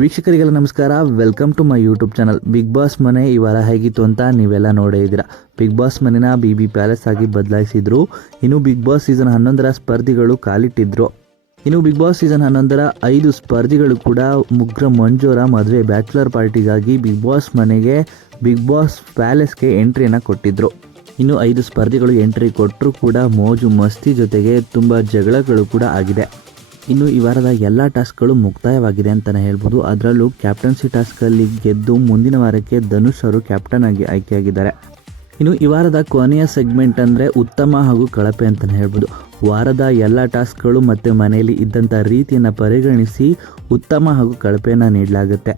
ವೀಕ್ಷಕರಿಗೆಲ್ಲ ನಮಸ್ಕಾರ. Welcome to my YouTube channel. Big boss ಮನೆ ಈ ವಾರ ಹೇಗಿತ್ತು ಅಂತ ನೀವೆಲ್ಲ ನೋಡೇ ಇದ್ದೀರಾ. ಬಿಗ್ ಬಾಸ್ ಮನೆನ BB ಪ್ಯಾಲೇಸ್ ಆಗಿ ಬದಲಾಯಿಸಿದ್ರು. ಇನ್ನು ಬಿಗ್ ಬಾಸ್ ಸೀಸನ್ 11ರ ಸ್ಪರ್ಧಿಗಳು ಕಾಲಿಟ್ಟಿದ್ರು. ಇನ್ನು ಬಿಗ್ ಬಾಸ್ ಸೀಸನ್ 11ರ 5 ಸ್ಪರ್ಧಿಗಳು ಕೂಡ ಮುಗ್ರ ಮಂಜೋರ ಮದುವೆ ಬ್ಯಾಚುಲರ್ ಪಾರ್ಟಿಗಾಗಿ ಬಿಗ್ ಬಾಸ್ ಮನೆಗೆ ಬಿಗ್ ಬಾಸ್ ಪ್ಯಾಲೇಸ್ಗೆ ಎಂಟ್ರಿಯನ್ನು ಕೊಟ್ಟಿದ್ರು. ಇನ್ನು 5 ಸ್ಪರ್ಧಿಗಳು ಎಂಟ್ರಿ ಕೊಟ್ಟರು ಕೂಡ ಮೋಜು ಮಸ್ತಿ ಜೊತೆಗೆ ತುಂಬ ಜಗಳಗಳು ಕೂಡ ಆಗಿದೆ. ಇನ್ನು ಈ ವಾರದ ಎಲ್ಲ ಟಾಸ್ಕ್ಗಳು ಮುಕ್ತಾಯವಾಗಿದೆ ಅಂತಲೇ ಹೇಳ್ಬೋದು. ಅದರಲ್ಲೂ ಕ್ಯಾಪ್ಟನ್ಸಿ ಟಾಸ್ಕಲ್ಲಿ ಗೆದ್ದು ಮುಂದಿನ ವಾರಕ್ಕೆ ಧನುಷ್ ಅವರು ಕ್ಯಾಪ್ಟನ್ ಆಗಿ ಆಯ್ಕೆಯಾಗಿದ್ದಾರೆ. ಇನ್ನು ಈ ವಾರದ ಕೊನೆಯ ಸೆಗ್ಮೆಂಟ್ ಅಂದರೆ ಉತ್ತಮ ಹಾಗೂ ಕಳಪೆ ಅಂತಲೇ ಹೇಳ್ಬೋದು. ವಾರದ ಎಲ್ಲ ಟಾಸ್ಕ್ಗಳು ಮತ್ತು ಮನೆಯಲ್ಲಿ ಇದ್ದಂಥ ರೀತಿಯನ್ನು ಪರಿಗಣಿಸಿ ಉತ್ತಮ ಹಾಗೂ ಕಳಪೆಯನ್ನು ನೀಡಲಾಗುತ್ತೆ.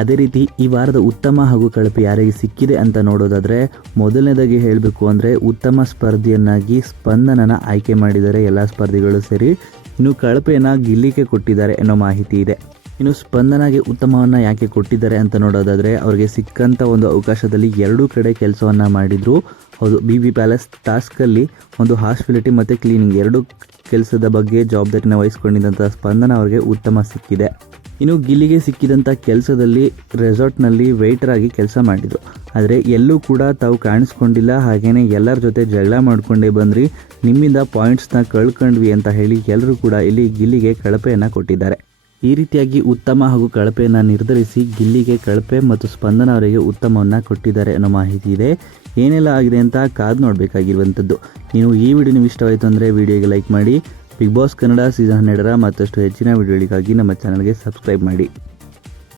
ಅದೇ ರೀತಿ ಈ ವಾರದ ಉತ್ತಮ ಹಾಗೂ ಕಳಪೆ ಯಾರಿಗೆ ಸಿಕ್ಕಿದೆ ಅಂತ ನೋಡೋದಾದರೆ, ಮೊದಲನೇದಾಗಿ ಹೇಳಬೇಕು ಅಂದರೆ ಉತ್ತಮ ಸ್ಪರ್ಧಿಯನ್ನಾಗಿ ಸ್ಪಂದನನ ಆಯ್ಕೆ ಮಾಡಿದ್ದಾರೆ ಎಲ್ಲ ಸ್ಪರ್ಧಿಗಳು ಸೇರಿ. ಇನ್ನು ಕಳಪೆಯನ್ನು ಗಿಲ್ಲಿಗೆ ಕೊಟ್ಟಿದ್ದಾರೆ ಅನ್ನೋ ಮಾಹಿತಿ ಇದೆ. ಇನ್ನು ಸ್ಪಂದನಗೆ ಉತ್ತಮವನ್ನು ಯಾಕೆ ಕೊಟ್ಟಿದ್ದಾರೆ ಅಂತ ನೋಡೋದಾದರೆ, ಅವರಿಗೆ ಸಿಕ್ಕಂಥ ಒಂದು ಅವಕಾಶದಲ್ಲಿ ಎರಡೂ ಕಡೆ ಕೆಲಸವನ್ನು ಮಾಡಿದರು. ಹೌದು, BB ಪ್ಯಾಲೇಸ್ ಟಾಸ್ಕಲ್ಲಿ ಒಂದು ಹಾಸ್ಪಿಟಾಲಿಟಿ ಮತ್ತು ಕ್ಲೀನಿಂಗ್ ಎರಡೂ ಕೆಲಸದ ಬಗ್ಗೆ ಜವಾಬ್ದಾರಿನ ವಹಿಸ್ಕೊಂಡಿದ್ದಂಥ ಸ್ಪಂದನ ಅವರಿಗೆ ಉತ್ತಮ ಸಿಕ್ಕಿದೆ. ಇನ್ನು ಗಿಲ್ಲಿಗೆ ಸಿಕ್ಕಿದಂಥ ಕೆಲಸದಲ್ಲಿ ರೆಸಾರ್ಟ್ನಲ್ಲಿ ವೆಯ್ಟರ್ ಆಗಿ ಕೆಲಸ ಮಾಡಿದರು. ಆದರೆ ಎಲ್ಲೂ ಕೂಡ ತಾವು ಕಾಣಿಸ್ಕೊಂಡಿಲ್ಲ, ಹಾಗೆಯೇ ಎಲ್ಲರ ಜೊತೆ ಜಗಳ ಮಾಡಿಕೊಂಡೇ ಬಂದ್ರಿ, ನಿಮ್ಮಿಂದ ಪಾಯಿಂಟ್ಸ್ನ ಕಳ್ಕೊಂಡ್ವಿ ಅಂತ ಹೇಳಿ ಎಲ್ಲರೂ ಕೂಡ ಇಲ್ಲಿ ಗಿಲ್ಲಿಗೆ ಕಳಪೆಯನ್ನು ಕೊಟ್ಟಿದ್ದಾರೆ. ಈ ರೀತಿಯಾಗಿ ಉತ್ತಮ ಹಾಗೂ ಕಳಪೆಯನ್ನು ನಿರ್ಧರಿಸಿ ಗಿಲ್ಲಿಗೆ ಕಳಪೆ ಮತ್ತು ಸ್ಪಂದನ ಅವರಿಗೆ ಉತ್ತಮವನ್ನು ಕೊಟ್ಟಿದ್ದಾರೆ ಅನ್ನೋ ಮಾಹಿತಿ ಇದೆ. ಏನೆಲ್ಲ ಆಗಿದೆ ಅಂತ ಕಾದು ನೋಡಬೇಕಾಗಿರುವಂಥದ್ದು. ನೀವು ಈ ವಿಡಿಯೋ ನಿಮಗೆ ಇಷ್ಟವಾಯಿತು ಅಂದರೆ ವಿಡಿಯೋಗೆ ಲೈಕ್ ಮಾಡಿ. ಬಿಗ್ ಬಾಸ್ ಕನ್ನಡ ಸೀಸನ್ 12ರ ಮತ್ತಷ್ಟು ಹೆಚ್ಚಿನ ವಿಡಿಯೋಗಳಿಗಾಗಿ ನಮ್ಮ ಚಾನಲ್ಗೆ ಸಬ್ಸ್ಕ್ರೈಬ್ ಮಾಡಿ.